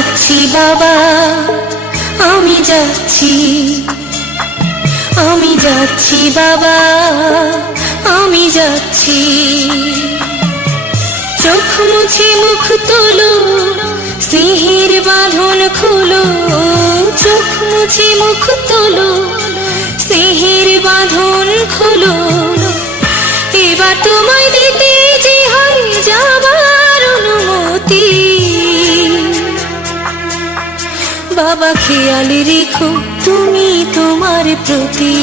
যাচ্ছি বাবা, আমি যাচ্ছি, আমি যাচ্ছি বাবা, আমি যাচ্ছি। চোখ মুছে মুখ তোলো, স্নেহের বাঁধন খোলো। চোখ মুছে মুখ তোলো, স্নেহের বাঁধন খোলো। এবার তোমায় দিতে যে হয় যাবার অনুমতি। বাবা খেয়াল রেখো তুমি তোমার প্রতি,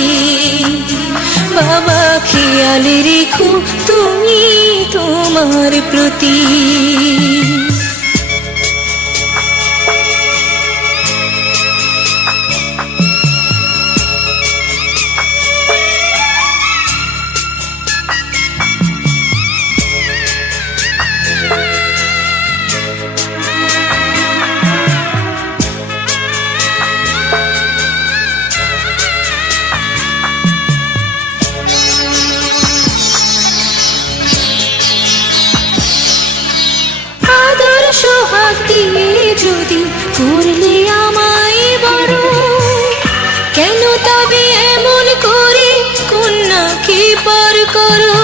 বাবা খেয়াল রেখো তুমি তোমার প্রতি। যদি করলে আমায় বড়, কেন তবে এমন করে কন্যাকে পর করো?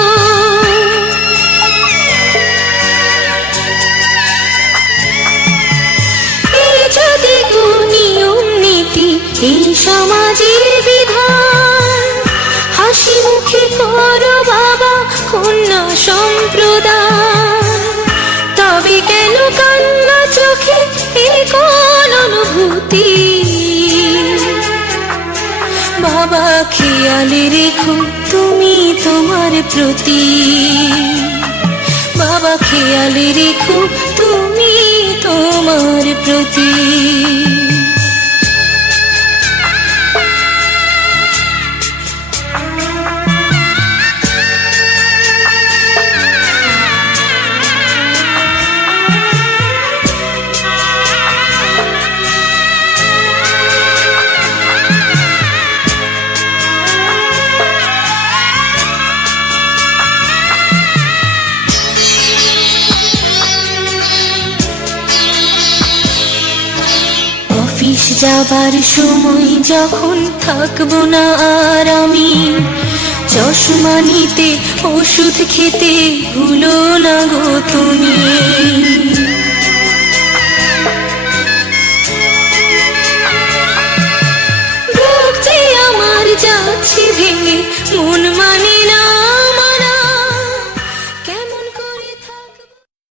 এই যদি নিয়ম নীতি এই সমাজের বিধান, হাসি মুখে করো বাবা কন্যা সম্প্রদান। তবে কেন কান্না চোখে এই কোন অনুভূতি? বাবা খেয়াল রেখো তুমি তোমার প্রতি, বাবা খেয়াল রেখো তুমি তোমার প্রতি। অফিস যাবার সময় যখন থাকবো না আর আমি, চশমা নিতে ওষুধ খেতে ভুলো না গো তুমি।